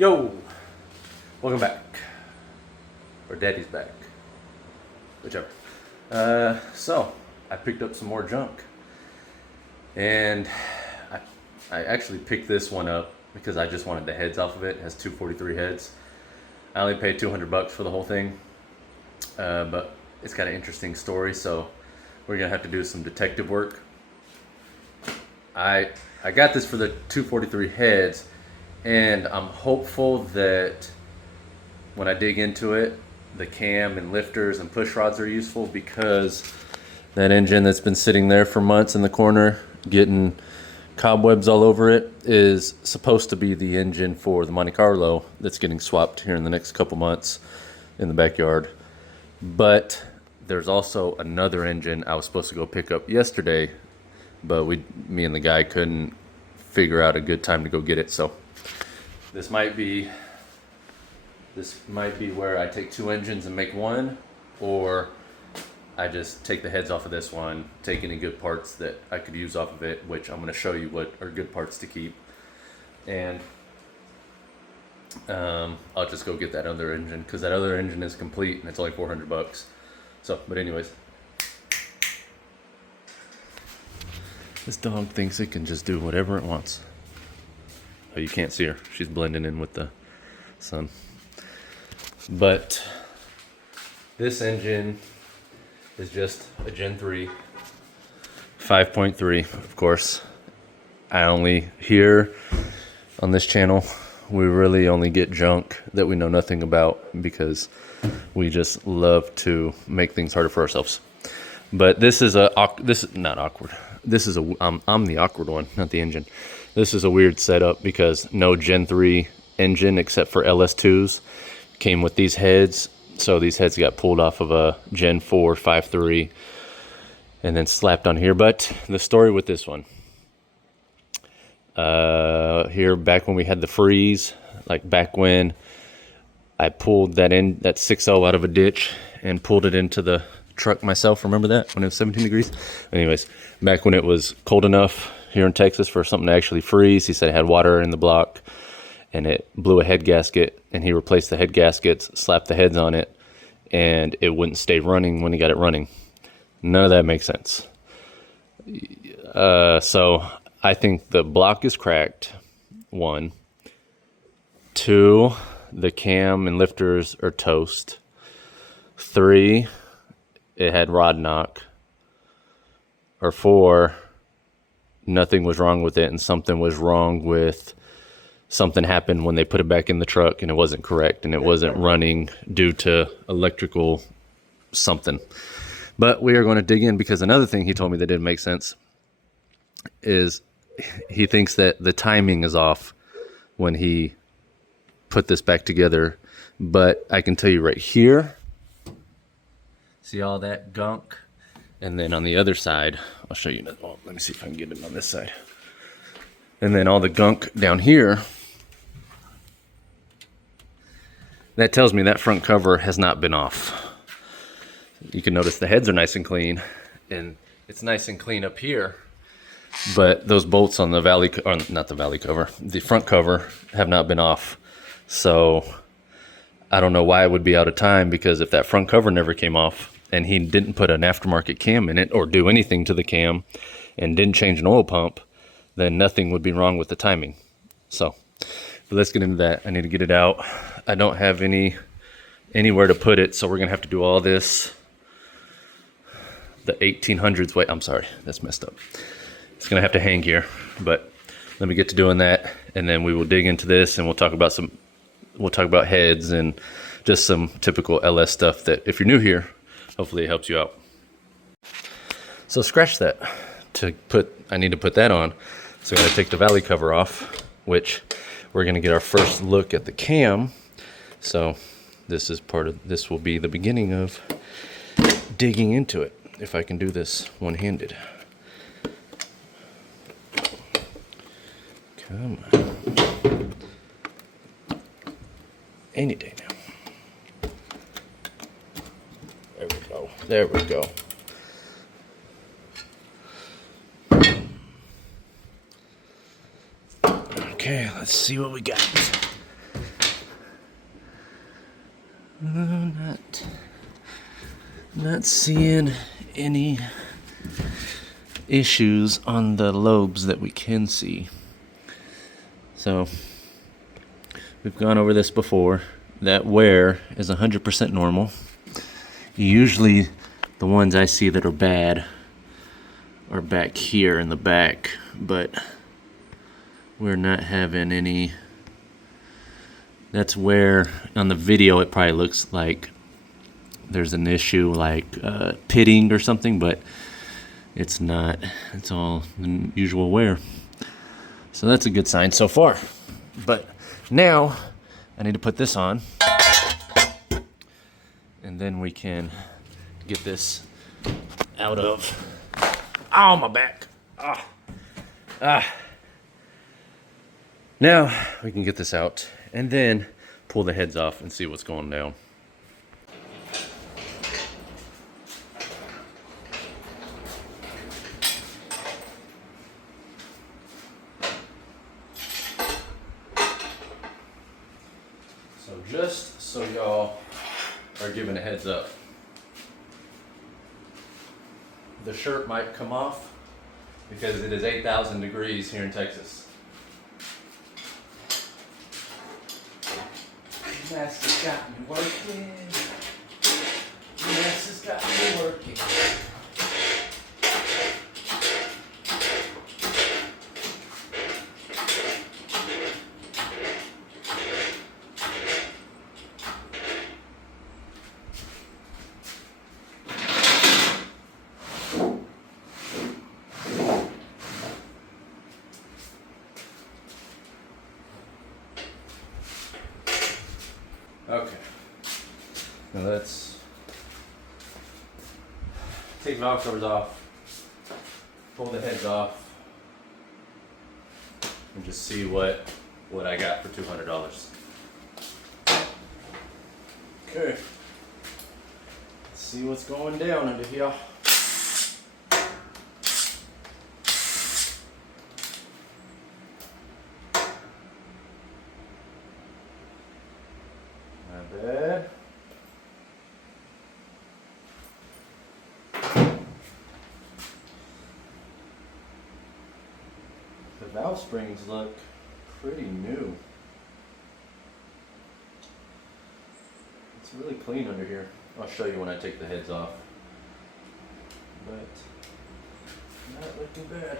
Yo, welcome back, or Daddy's back, whichever. So I picked up some more junk, and I actually picked this one up because I just wanted the heads off of it. It has 243 heads. I only paid $200 for the whole thing, but it's got an interesting story, so we're gonna have to do some detective work. I got this for the 243 heads, and I'm hopeful that when I dig into it, the cam and lifters and push rods are useful, because that engine that's been sitting there for months in the corner getting cobwebs all over it is supposed to be the engine for the Monte Carlo that's getting swapped here in the next couple months in the backyard. But there's also another engine I was supposed to go pick up yesterday, but me and the guy couldn't figure out a good time to go get it. So this might be where I take two engines and make one, or I just take the heads off of this one, take any good parts that I could use off of it, which I'm going to show you what are good parts to keep, and I'll just go get that other engine, because that other engine is complete and it's only $400. So, but anyways, this dog thinks it can just do whatever it wants. Oh, you can't see her. She's blending in with the sun. But this engine is just a Gen 3, 5.3, of course. Here on this channel, we really only get junk that we know nothing about, because we just love to make things harder for ourselves. But this is not awkward. I'm the awkward one, not the engine. This is a weird setup because no Gen 3 engine except for LS2s came with these heads. So these heads got pulled off of a Gen 4 5.3 and then slapped on here. But the story with this one, here back when we had the freeze, like back when I pulled that 6.0 out of a ditch and pulled it into the truck myself. Remember that when it was 17 degrees? Anyways, back when it was cold enough here in Texas for something to actually freeze, he said it had water in the block and it blew a head gasket, and he replaced the head gaskets, slapped the heads on it, and it wouldn't stay running when he got it running. None of that makes sense. So I think the block is cracked, 1. 2, the cam and lifters are toast. 3, it had rod knock. Or 4, nothing was wrong with it and something was wrong with something happened when they put it back in the truck and it wasn't correct and it wasn't running due to electrical something. But we are going to dig in, because another thing he told me that didn't make sense is he thinks that the timing is off when he put this back together. But I can tell you right here, see all that gunk? And then on the other side, I'll show you. Oh, let me see if I can get it on this side. And then all the gunk down here, that tells me that front cover has not been off. You can notice the heads are nice and clean, and it's nice and clean up here. But those bolts on the the front cover have not been off. So I don't know why it would be out of time, because if that front cover never came off and he didn't put an aftermarket cam in it or do anything to the cam and didn't change an oil pump, then nothing would be wrong with the timing. So, but let's get into that. I need to get it out. I don't have anywhere to put it, so we're gonna have to do all this the 1800s way. I'm sorry, that's messed up. It's gonna have to hang here, but let me get to doing that, and then we will dig into this, and we'll talk about heads and just some typical LS stuff that, if you're new here, hopefully it helps you out. So scratch that. I need to put that on. So I gotta take the valley cover off, which we're gonna get our first look at the cam. So this will be the beginning of digging into it, if I can do this one-handed. Come on. Any day now. There we go. There we go. Okay, let's see what we got. Not seeing any issues on the lobes that we can see. So we've gone over this before. That wear is 100% normal. Usually the ones I see that are bad are back here in the back, but we're not having any. That's where on the video it probably looks like there's an issue like pitting or something, but it's not. It's all the usual wear. So that's a good sign so far. But now I need to put this on, and then we can get this out of. Ow, my back. Now we can get this out and then pull the heads off and see what's going down. So just so y'all are given a heads up, the shirt might come off because it is 8,000 degrees here in Texas. Mess has got me working. Mess has got me working. Okay, now let's take valve covers off, pull the heads off, and just see what I got for $200. Okay, let's see what's going down under here. Bad. The valve springs look pretty new. It's really clean under here. I'll show you when I take the heads off. But not looking bad.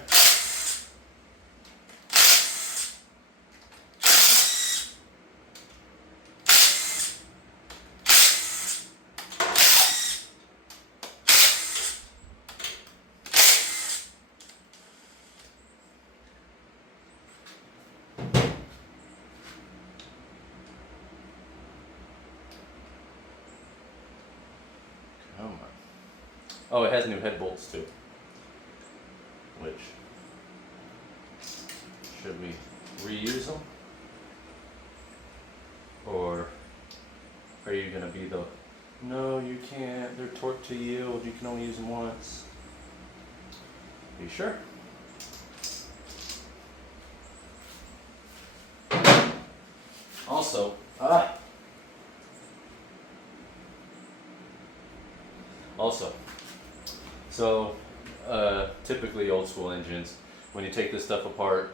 Oh, it has new head bolts too. Which, should we reuse them? Or are you gonna be the, no you can't, they're torque to yield, you can only use them once? Are you sure? Also, so typically old school engines, when you take this stuff apart,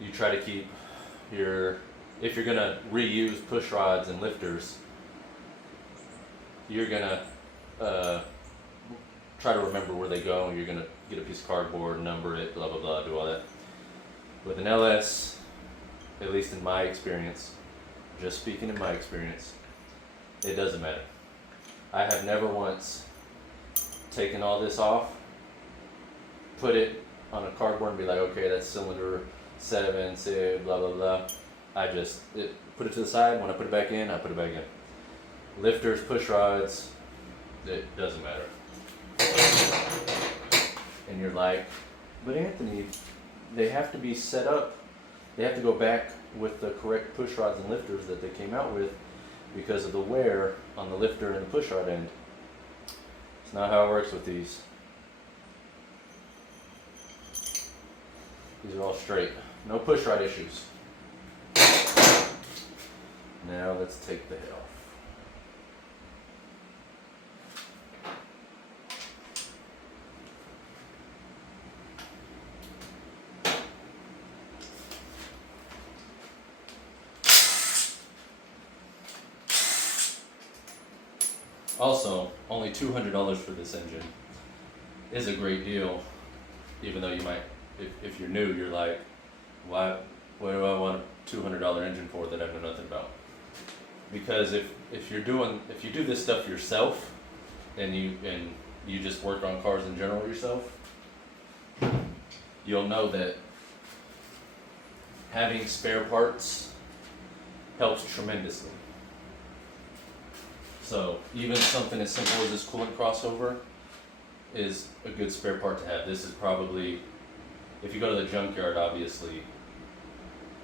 you try to keep your, if you're gonna reuse push rods and lifters, you're gonna try to remember where they go. You're gonna get a piece of cardboard, number it, blah blah blah, do all that. With an LS, at least in my experience, just speaking in my experience, it doesn't matter. I have never once taken all this off, put it on a cardboard and be like, okay, that's cylinder 7, 6, blah, blah, blah. I just put it to the side. When I put it back in, I put it back in. Lifters, push rods, it doesn't matter. And you're like, but Anthony, they have to be set up. They have to go back with the correct push rods and lifters that they came out with because of the wear on the lifter and the push rod end. It's not how it works with these. These are all straight. No push rod issues. Now let's take the head off. Also, only $200 for this engine is a great deal, even though you might, if you're new, you're like, why, what do I want a $200 engine for that I know nothing about? Because if you do this stuff yourself, and you just work on cars in general yourself, you'll know that having spare parts helps tremendously. So even something as simple as this coolant crossover is a good spare part to have. This is probably, if you go to the junkyard, obviously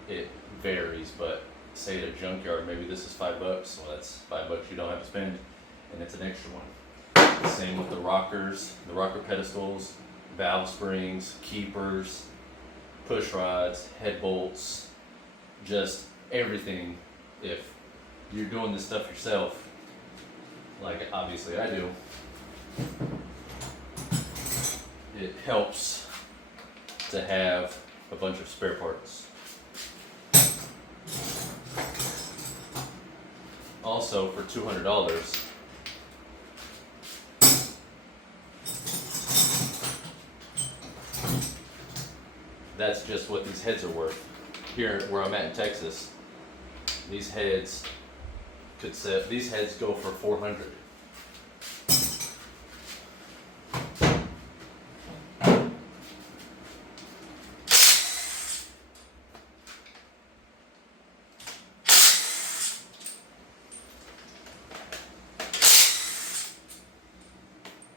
it varies, but say at a junkyard, maybe this is $5. Well, that's $5 you don't have to spend, and it's an extra one. Same with the rockers, the rocker pedestals, valve springs, keepers, push rods, head bolts, just everything. If you're doing this stuff yourself, like obviously I do, it helps to have a bunch of spare parts. Also, for $200, that's just what these heads are worth. Here where I'm at in Texas, these heads go for $400.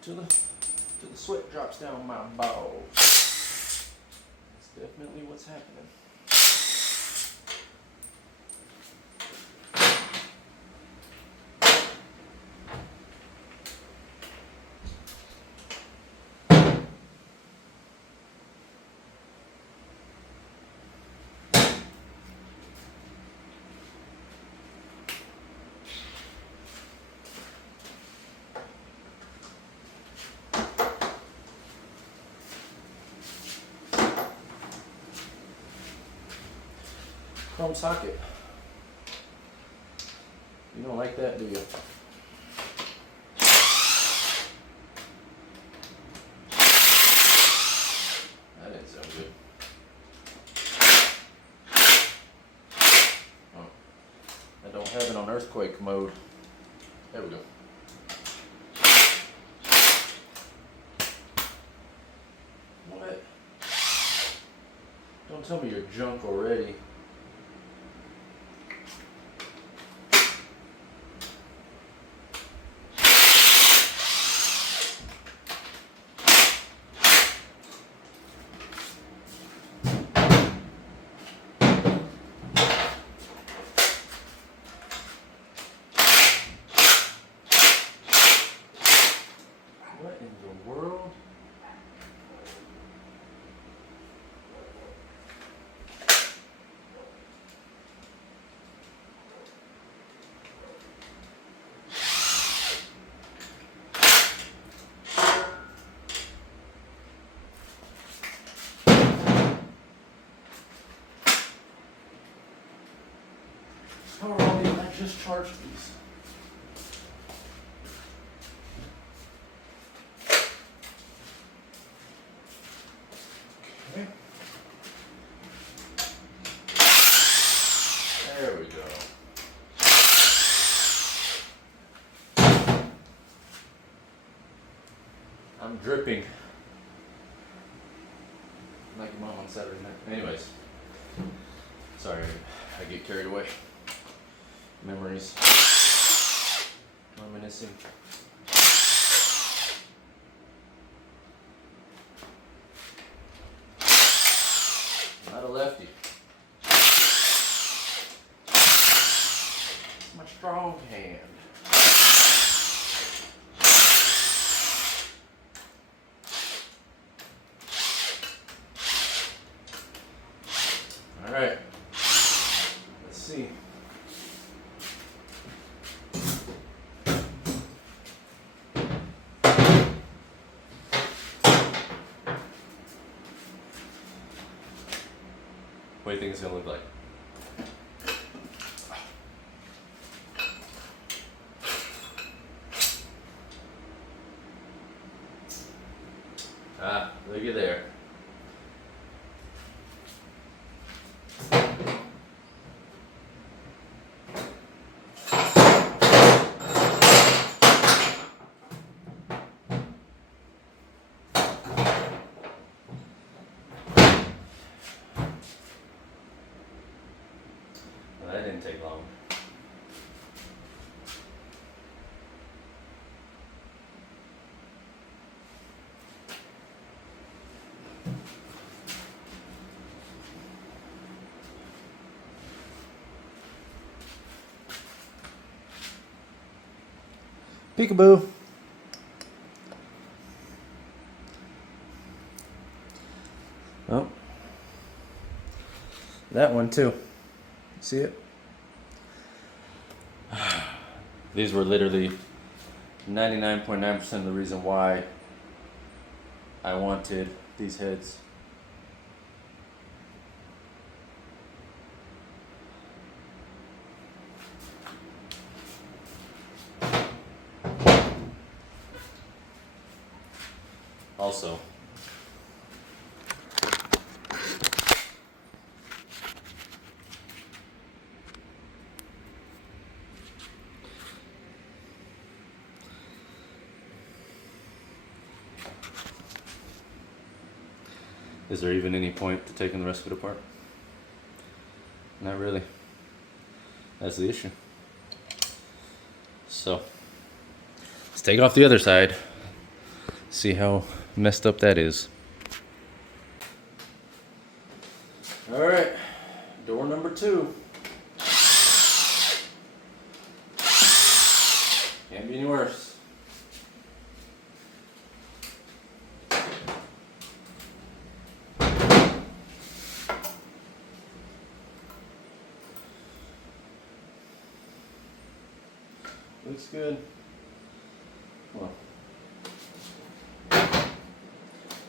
Till the sweat drops down my balls. That's definitely what's happening. Chrome socket. You don't like that, do you? That didn't sound good. Oh, I don't have it on earthquake mode. There we go. What? Don't tell me you're junk already. What in the world? How are all these? I just charged these. Okay. There we go. I'm dripping like your mom on Saturday night. Anyways, sorry, I get carried away. Memories reminiscing. Not a lefty. My strong hand. All right. Let's see. What do you think it's gonna look like? Peekaboo. Oh, that one too. See it? These were literally 99.9% of the reason why I wanted these heads. Also, is there even any point to taking the rest of it apart? Not really. That's the issue. So, let's take off the other side. See how messed up that is. All right, door number 2. Can't be any worse. Looks good. Well,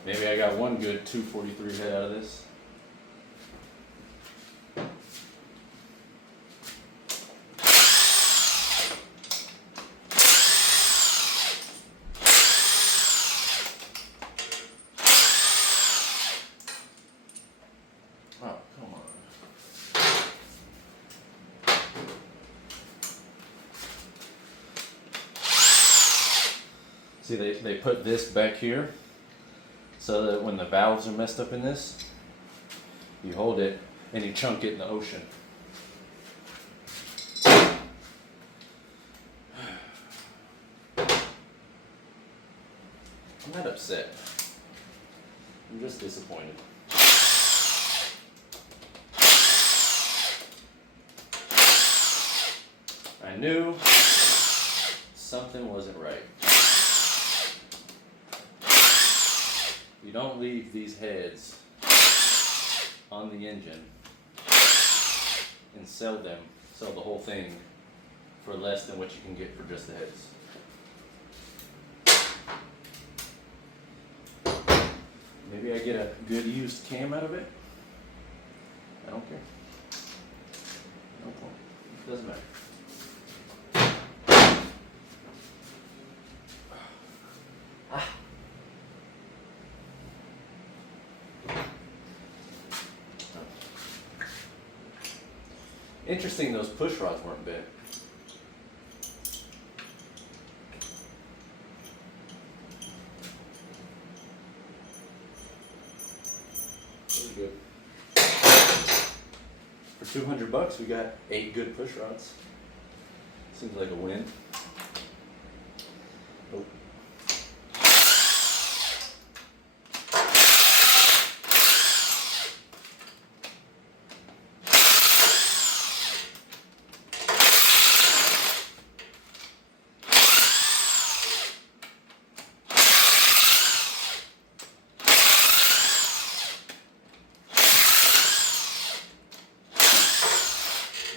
maybe I got one good 243 head out of this. Oh, come on. See, they put this back here so that when the valves are messed up in this, you hold it and you chunk it in the ocean. I'm not upset. I'm just disappointed. I knew something wasn't right. You don't leave these heads on the engine and sell the whole thing for less than what you can get for just the heads. Maybe I get a good used cam out of it. I don't care. No point. It doesn't matter. Interesting, those push rods weren't bent. Really good. For $200, we got 8 good push rods. Seems like a win. Oh.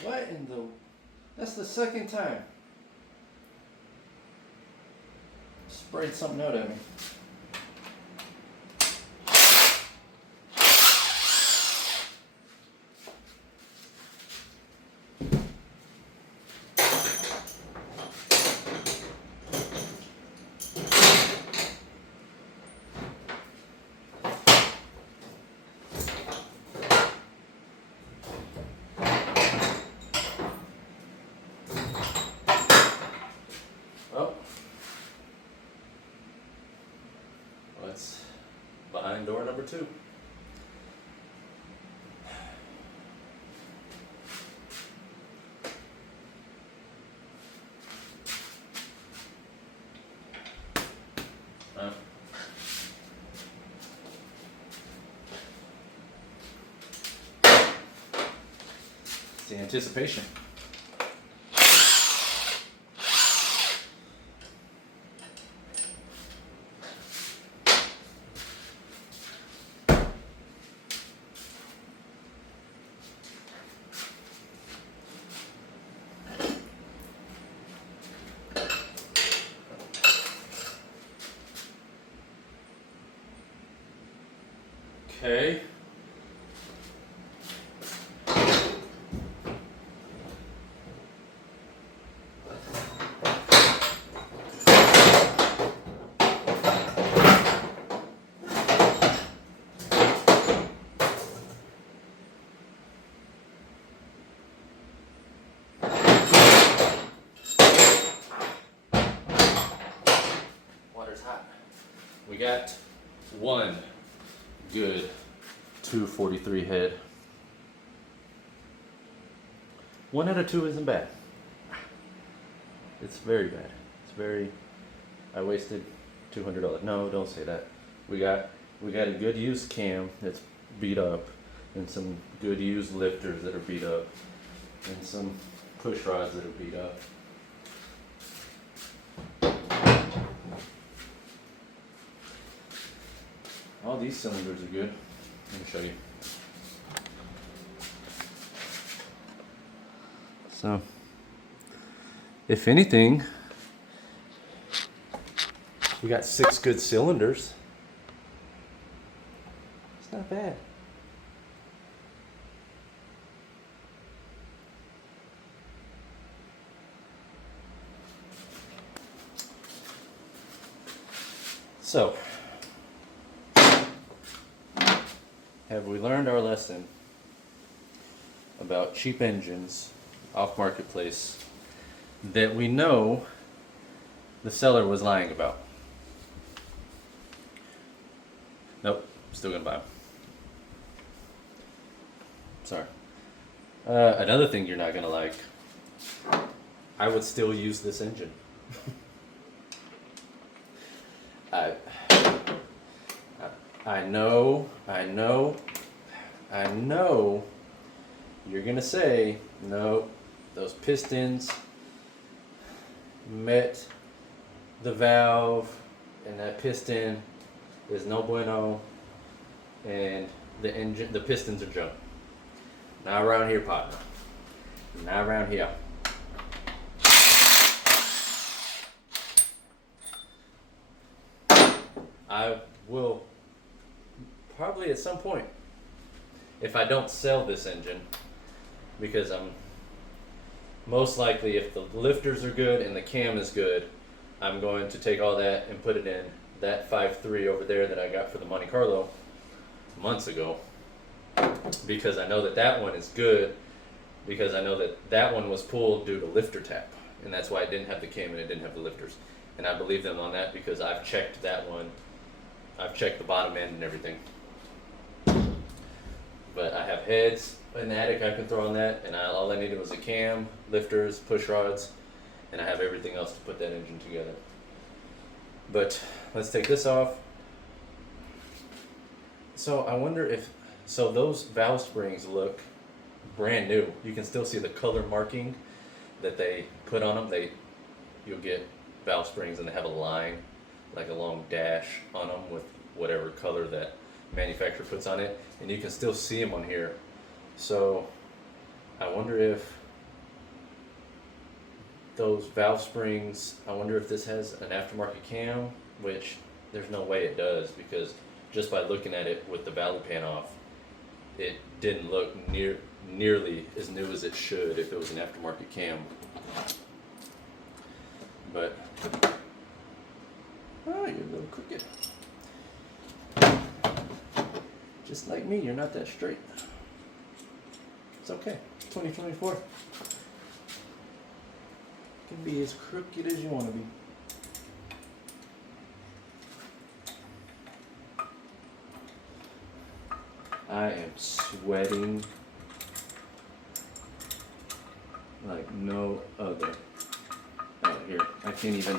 What in the... That's the second time. Sprayed something out at me. Oh. What's behind door number 2? It's the anticipation. Okay. Water's hot. We got one good 243 head. 1 out of 2 isn't bad. It's very bad. It's very. I wasted $200. No, don't say that. We got a good used cam that's beat up, and some good used lifters that are beat up, and some push rods that are beat up. All these cylinders are good. Let me show you. So, if anything, we got 6 good cylinders. It's not bad. So, have we learned our lesson about cheap engines off marketplace that we know the seller was lying about? Nope, still gonna buy them. Sorry. Another thing you're not gonna like, I would still use this engine. I know you're gonna say, no, those pistons met the valve and that piston is no bueno, and the pistons are junk. Not around here, partner. Not around here. I will probably at some point, if I don't sell this engine, because I'm most likely, if the lifters are good and the cam is good, I'm going to take all that and put it in that 5.3 over there that I got for the Monte Carlo months ago, because I know that that one is good, because I know that that one was pulled due to lifter tap, and that's why it didn't have the cam and it didn't have the lifters. And I believe them on that because I've checked that one. I've checked the bottom end and everything. But I have heads in the attic I can throw on that, and all I needed was a cam, lifters, push rods, and I have everything else to put that engine together. But let's take this off. So I wonder if, so those valve springs look brand new. You can still see the color marking that they put on them. You'll get valve springs and they have a line, like a long dash on them with whatever color that manufacturer puts on it, and you can still see them on here. So I wonder if those valve springs, I wonder if this has an aftermarket cam, which there's no way it does, because just by looking at it with the valley pan off, it didn't look nearly as new as it should if it was an aftermarket cam. But oh, you're a little crooked. Just like me, you're not that straight. It's okay. 2024. You can be as crooked as you want to be. I am sweating like no other out here. I can't even.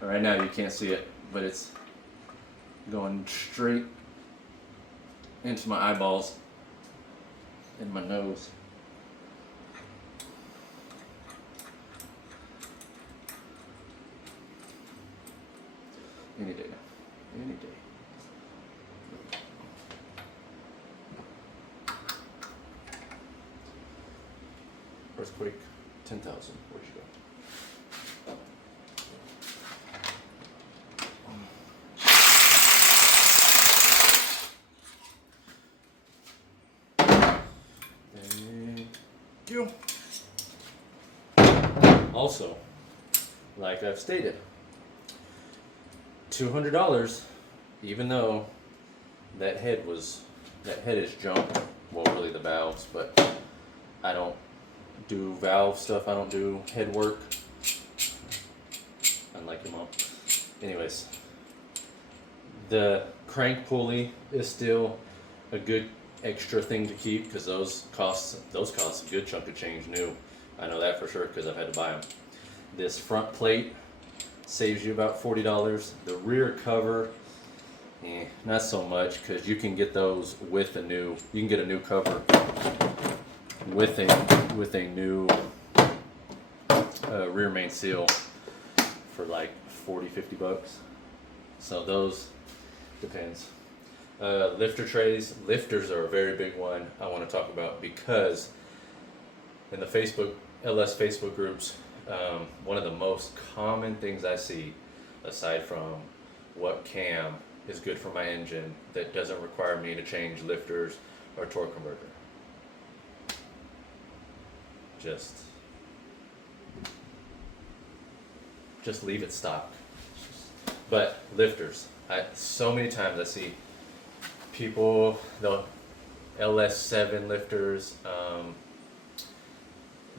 Right now you can't see it, but it's going straight into my eyeballs and my nose. Any day now. Any day. Earthquake 10,000. Where'd you go? Also, like I've stated, $200, even though that head is junk. Well, really the valves, but I don't do valve stuff. I don't do head work, unlike your mom. Anyways, the crank pulley is still a good extra thing to keep because those cost a good chunk of change new. I know that for sure because I've had to buy them. This front plate saves you about $40. The rear cover, not so much, because you can get those with a new. You can get a new cover with a new rear main seal for like $40-50. So those depends. Lifter trays. Lifters are a very big one I want to talk about because in the LS Facebook groups, one of the most common things I see, aside from what cam is good for my engine that doesn't require me to change lifters or torque converter. Just leave it stock. But lifters, so many times I see people, the LS7 lifters,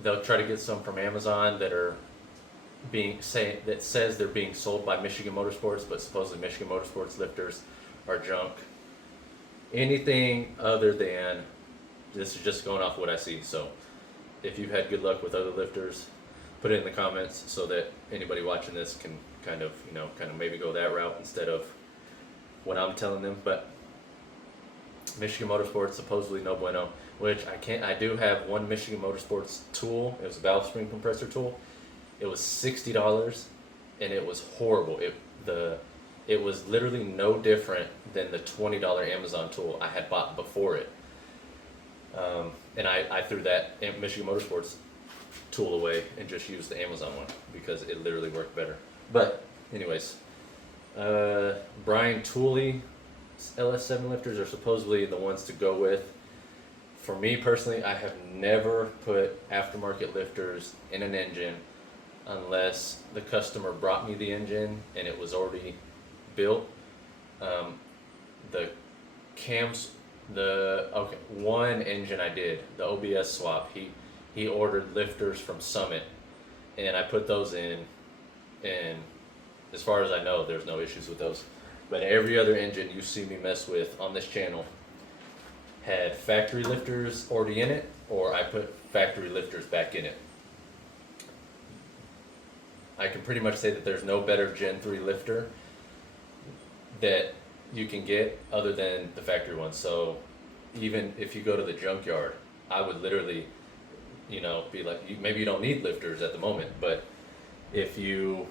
they'll try to get some from Amazon that are that says they're being sold by Michigan Motorsports, but supposedly Michigan Motorsports lifters are junk. Anything other than, this is just going off what I see. So if you've had good luck with other lifters, put it in the comments so that anybody watching this can kind of maybe go that route instead of what I'm telling them. But Michigan Motorsports supposedly no bueno, which I do have one Michigan Motorsports tool. It was a valve spring compressor tool. It was $60 and it was horrible. It was literally no different than the $20 Amazon tool I had bought before it. And I threw that Michigan Motorsports tool away and just used the Amazon one because it literally worked better. But anyways, Brian Tooley LS7 lifters are supposedly the ones to go with. For me personally, I have never put aftermarket lifters in an engine unless the customer brought me the engine and it was already built. One engine I did, the OBS swap, he ordered lifters from Summit and I put those in, and as far as I know, there's no issues with those. But every other engine you see me mess with on this channel had factory lifters already in it, or I put factory lifters back in it. I can pretty much say that there's no better Gen 3 lifter that you can get other than the factory one. So even if you go to the junkyard, I would literally, be like, maybe you don't need lifters at the moment, but if you,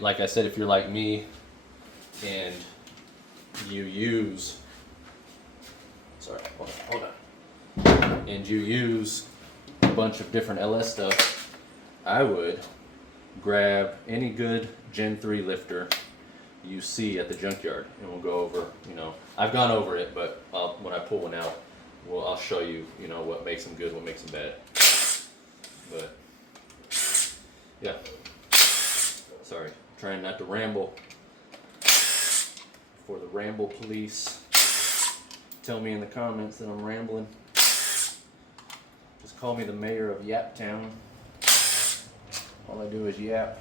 like I said, if you're like me and you use, and you use a bunch of different LS stuff, I would grab any good Gen 3 lifter you see at the junkyard, and we'll go over, I've gone over it, but when I pull one out, I'll show you, what makes them good, what makes them bad. But yeah, sorry, trying not to ramble for the ramble police. Tell me in the comments that I'm rambling. Just call me the mayor of Yap Town. All I do is yap.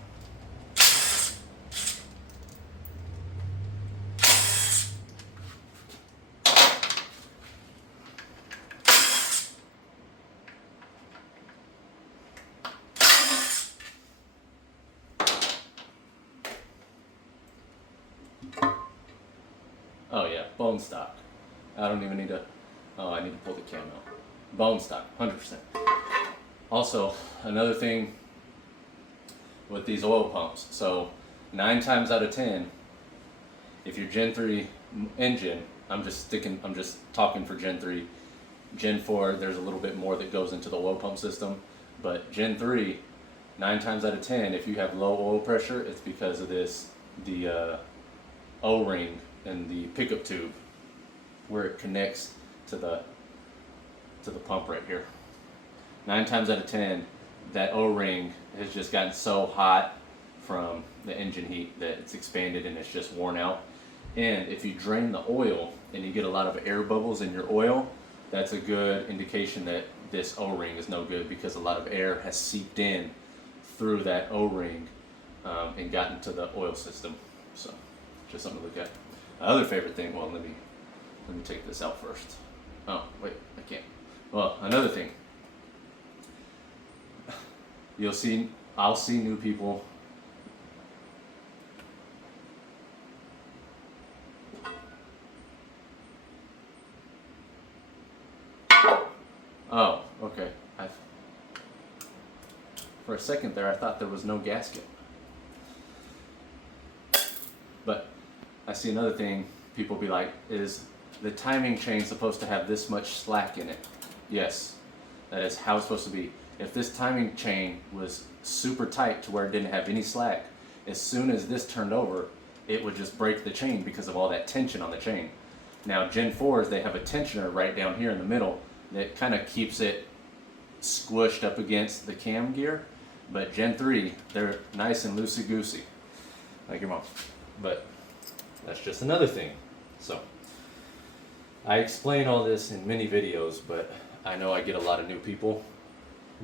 Oh yeah, bone stock. I don't even need to, I need to pull the cam out. Bone stock, 100%. Also, another thing with these oil pumps. So 9 times out of 10, if your Gen 3 engine, I'm just talking for Gen 3. Gen 4, there's a little bit more that goes into the oil pump system. But Gen 3, 9 times out of 10, if you have low oil pressure, it's because of the O-ring and the pickup tube where it connects to the pump right here. 9 times out of 10, that O-ring has just gotten so hot from the engine heat that it's expanded and it's just worn out. And if you drain the oil and you get a lot of air bubbles in your oil, that's a good indication that this O-ring is no good, because a lot of air has seeped in through that O-ring and gotten to the oil system. So just something to look at. My other favorite thing, well, let me take this out first. Oh, wait, I can't. Well, another thing. I'll see new people Oh, okay. For a second there, I thought there was no gasket. But I see another thing people be like, is the timing chain supposed to have this much slack in it? Yes, that is how it's supposed to be. If this timing chain was super tight to where it didn't have any slack, as soon as this turned over, it would just break the chain because of all that tension on the chain. Now, Gen 4s, they have a tensioner right down here in the middle that kind of keeps it squished up against the cam gear. But Gen 3, they're nice and loosey-goosey, like your mom. But that's just another thing. So, I explain all this in many videos, but I know I get a lot of new people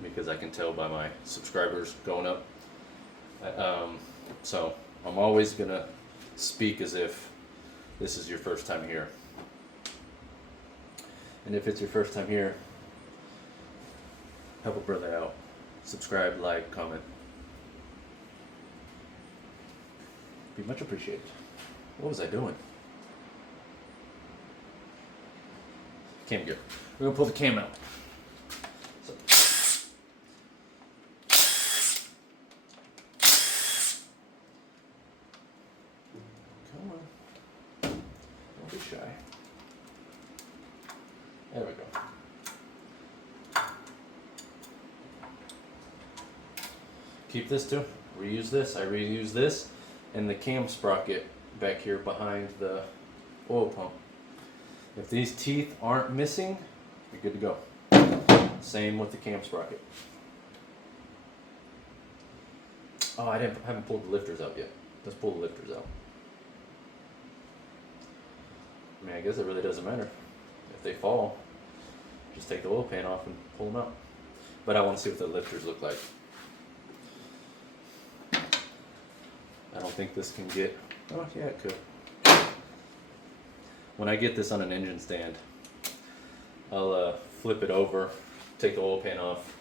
because I can tell by my subscribers going up. So, I'm always going to speak as if this is your first time here. And if it's your first time here, help a brother out. Subscribe, like, comment. Be much appreciated. What was I doing? Cam gear. We're gonna pull the cam out. So. Come on. Don't be shy. There we go. Keep this too. Reuse this. I reuse this. And the cam sprocket back here behind the oil pump. If these teeth aren't missing, you're good to go. Same with the cam sprocket. Oh, I haven't pulled the lifters out yet. Let's pull the lifters out. I mean, I guess it really doesn't matter. If they fall, just take the oil pan off and pull them out. But I want to see what the lifters look like. I don't think this can get, oh yeah, it could. When I get this on an engine stand, I'll flip it over, take the oil pan off,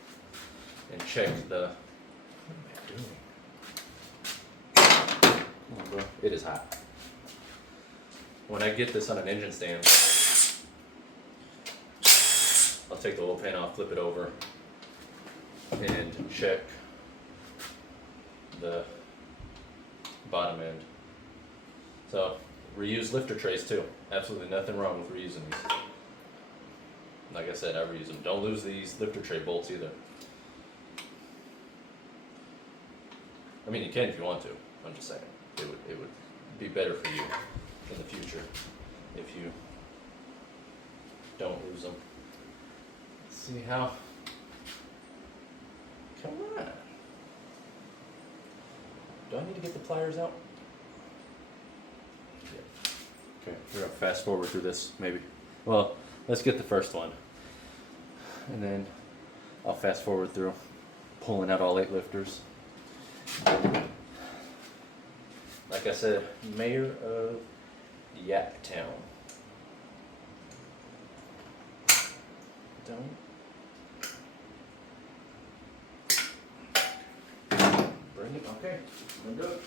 and check the, what am I doing? Come on, bro, it is hot. When I get this on an engine stand, I'll take the oil pan off, flip it over, and check the bottom end. So, reuse lifter trays too. Absolutely nothing wrong with reusing these. Like I said, I reuse them. Don't lose these lifter tray bolts either. I mean, you can if you want to. I'm just saying. It would be better for you in the future if you don't lose them. Let's see how. Come on. Do I need to get the pliers out? Yeah. Okay, we're gonna fast forward through this, maybe. Well, let's get the first one. And then I'll fast forward through pulling out all 8 lifters. Like I said, mayor of Yaptown. Don't. Bring it, okay, I'm good.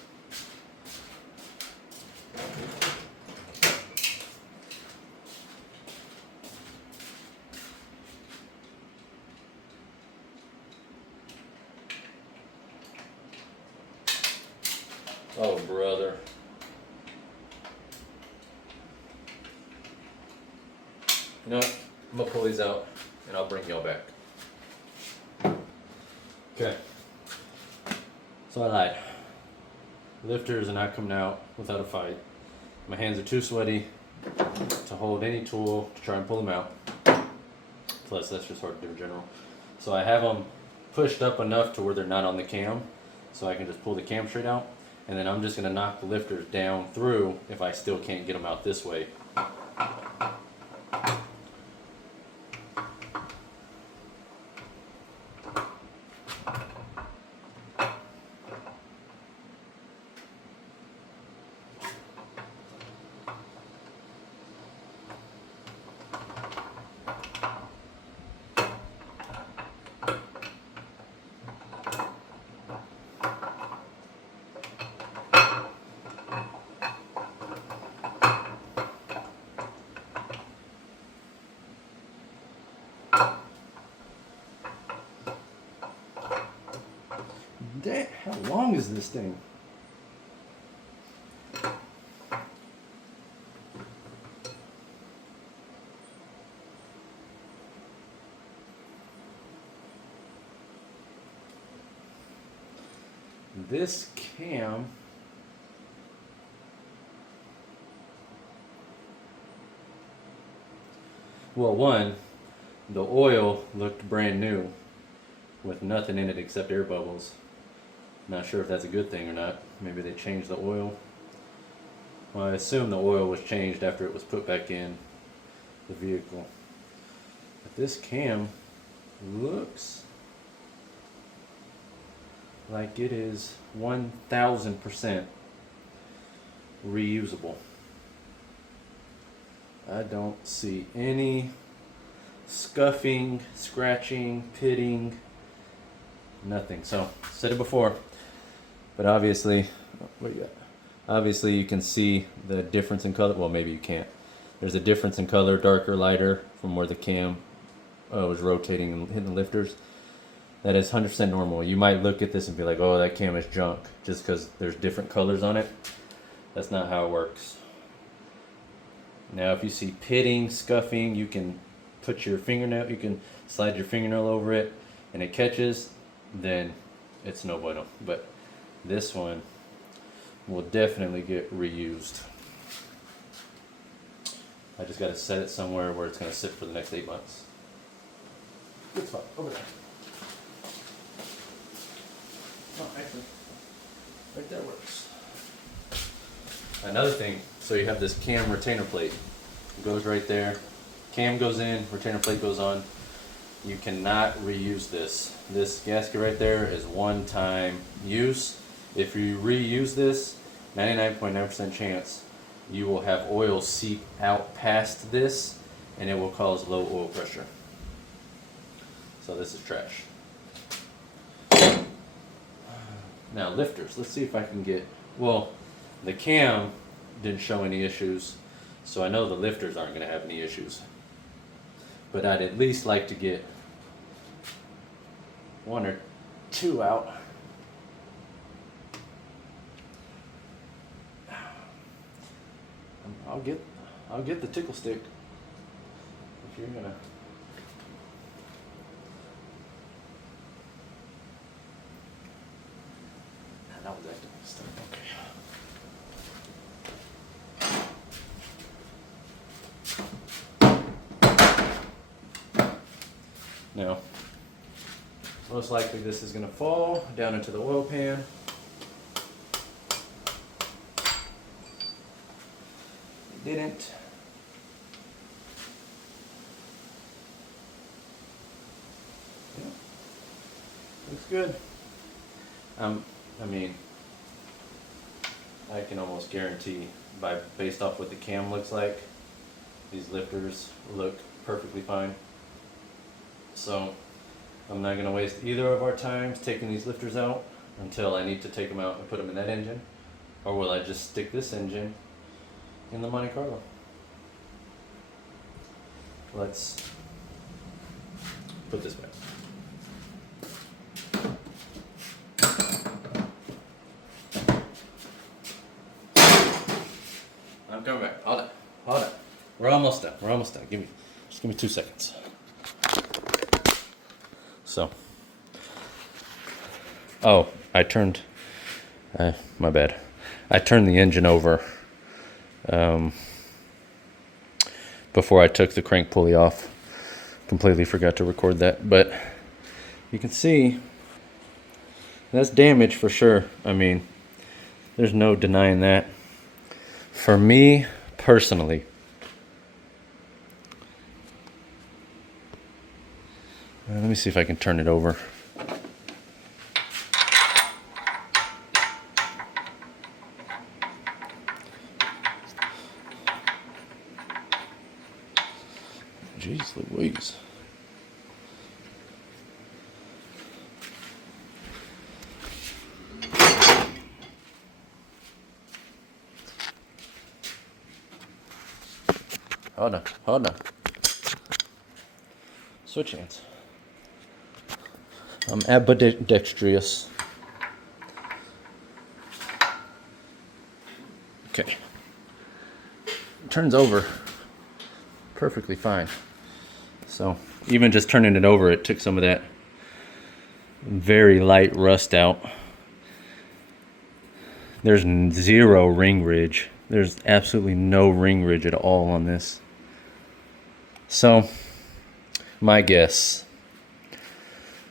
Oh, brother. You know what? I'm gonna pull these out and I'll bring y'all back. Okay. So I lied. Lifters are not coming out without a fight. My hands are too sweaty to hold any tool to try and pull them out. Plus, that's just hard to do in general. So I have them pushed up enough to where they're not on the cam, so I can just pull the cam straight out, and then I'm just going to knock the lifters down through if I still can't get them out this way. Damn, how long is this thing? This cam well, one, the oil looked brand new with nothing in it except air bubbles. Not sure if that's a good thing or not. Maybe they changed the oil. Well, I assume the oil was changed after it was put back in the vehicle. But this cam looks like it is 1000% reusable. I don't see any scuffing, scratching, pitting, nothing. So, said it before, but obviously, what do you got? Obviously you can see the difference in color. Well, maybe you can't. There's a difference in color, darker, lighter, from where the cam was rotating and hitting the lifters. That is 100% normal. You might look at this and be like, oh, that cam is junk, just because there's different colors on it. That's not how it works. Now, if you see pitting, scuffing, you can put your fingernail, you can slide your fingernail over it and it catches, then it's no bueno. But this one will definitely get reused. I just got to set it somewhere where it's going to sit for the next 8 months. Good spot, over there. Oh, actually, right there works. Another thing, so you have this cam retainer plate. It goes right there. Cam goes in, retainer plate goes on. You cannot reuse this. This gasket right there is one-time use. If you reuse this, 99.9% chance you will have oil seep out past this and it will cause low oil pressure. So this is trash. Now lifters, let's see if I can get, well, the cam didn't show any issues, so I know the lifters aren't going to have any issues. But I'd at least like to get 1 or 2 out. I'll get the tickle stick if you're gonna. That was acting stuck. Okay. Now, most likely this is gonna fall down into the oil pan. It didn't. Yeah. Looks good. I mean, I can almost guarantee, based off what the cam looks like, these lifters look perfectly fine. So I'm not going to waste either of our times taking these lifters out until I need to take them out and put them in that engine, or will I just stick this engine in the Monte Carlo? Let's put this back. I'm coming back. Hold on. We're almost done. Just give me 2 seconds. So, I turned, my bad. I turned the engine over before I took the crank pulley off. Completely forgot to record that, but you can see That's damage for sure. I mean, there's no denying that. For me personally, let me see if I can turn it over. Jeez Louise. Hold on. Switch hands. I'm ambidextrous. Okay. Turns over perfectly fine. So even just turning it over, it took some of that very light rust out. There's zero ring ridge. There's absolutely no ring ridge at all on this. So my guess,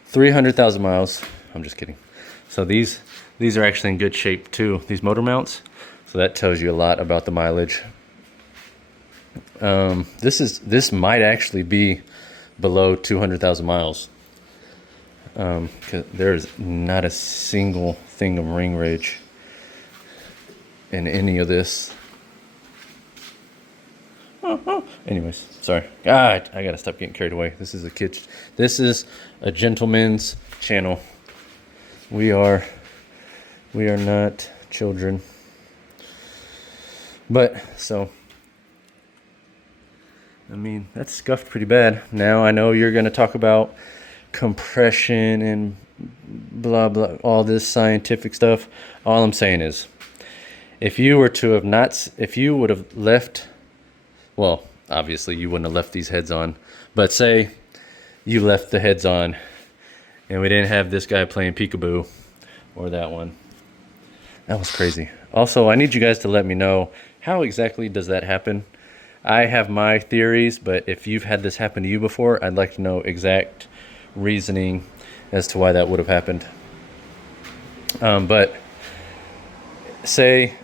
300,000 miles. I'm just kidding. So these are actually in good shape too, these motor mounts. So that tells you a lot about the mileage. This might actually be below 200,000 miles. 'Cause there's not a single thing of ring ridge in any of this. Anyways, sorry. God, I gotta stop getting carried away. This is a gentleman's channel. We are not children. But so, I mean, that's scuffed pretty bad. Now I know you're gonna talk about compression and blah blah, all this scientific stuff. All I'm saying is, if you would have left, well, obviously you wouldn't have left these heads on, but say you left the heads on and we didn't have this guy playing peekaboo, or that one. That was crazy. Also, I need you guys to let me know, how exactly does that happen? I have my theories, but if you've had this happen to you before, I'd like to know exact reasoning as to why that would have happened. But say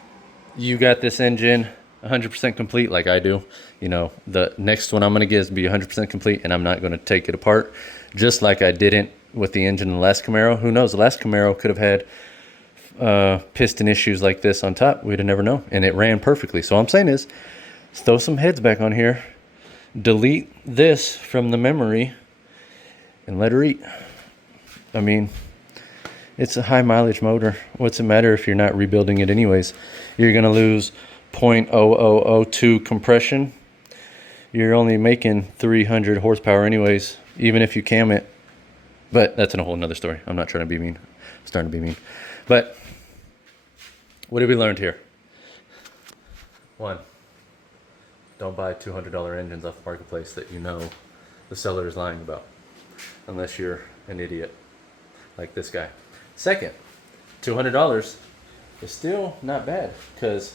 you got this engine 100% complete like I do. You know, the next one I'm going to get is be 100% complete, and I'm not going to take it apart, just like I didn't with the engine in the last Camaro. Who knows? The last Camaro could have had piston issues like this on top. We'd have never known, and it ran perfectly. So all I'm saying is, throw some heads back on here, delete this from the memory, and let her eat. I mean, it's a high mileage motor. What's it matter if you're not rebuilding it anyways? You're going to lose 0.0002 compression. You're only making 300 horsepower anyways, even if you cam it. But that's a whole nother story. I'm not trying to be mean. I'm starting to be mean. But what have we learned here? 1, don't buy $200 engines off the marketplace that you know the seller is lying about, unless you're an idiot like this guy. Second, $200 is still not bad, because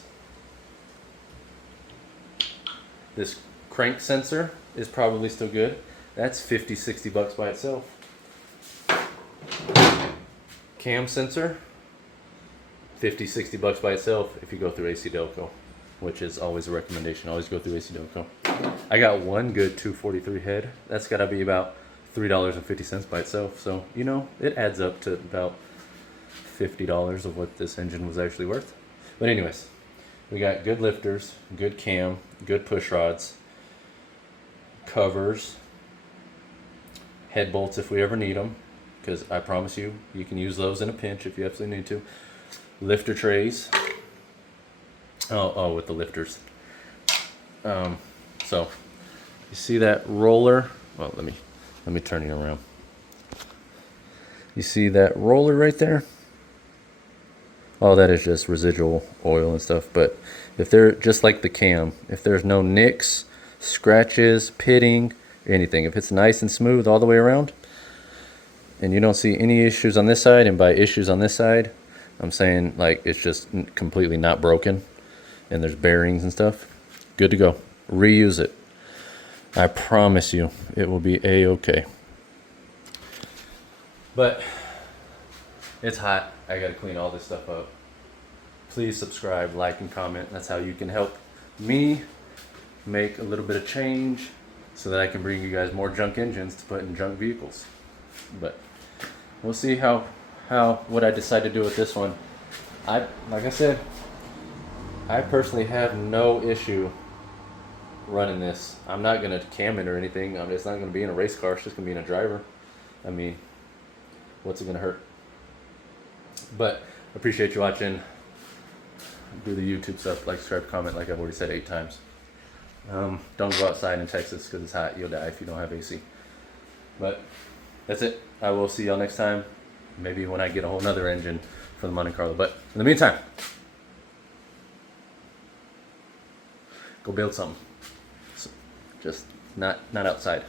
this crank sensor is probably still good. That's 50, 60 bucks by itself. Cam sensor, 50, 60 bucks by itself if you go through AC Delco, which is always a recommendation. Always go through AC Delco. I got one good 243 head. That's got to be about $3.50 by itself. So, you know, it adds up to about $50 of what this engine was actually worth. But anyways, we got good lifters, good cam, good push rods, covers, head bolts if we ever need them, because I promise you, you can use those in a pinch if you absolutely need to. Lifter trays. Oh, with the lifters. So you see that roller? Well, let me turn you around. You see that roller right there? Oh, that is just residual oil and stuff. But if they're just like the cam, if there's no nicks, scratches, pitting, anything, if it's nice and smooth all the way around, and you don't see any issues on this side, and by issues on this side, I'm saying like it's just completely not broken, and there's bearings and stuff, good to go. Reuse it. I promise you it will be a-okay. But It's hot. I gotta clean all this stuff up. Please subscribe, like, and comment. That's how you can help me make a little bit of change so that I can bring you guys more junk engines to put in junk vehicles. But we'll see how what I decide to do with this one. Like I said, I personally have no issue running this. I'm not gonna cam it or anything. It's not gonna be in a race car. It's just gonna be in a driver. I mean, what's it gonna hurt? But appreciate you watching. Do the YouTube stuff, like, subscribe, comment, like I've already said 8 times. Don't go outside in Texas because it's hot. You'll die if you don't have AC. But that's it. I will see y'all next time. Maybe when I get a whole nother engine for the Monte Carlo. But in the meantime, go build something. Just not outside.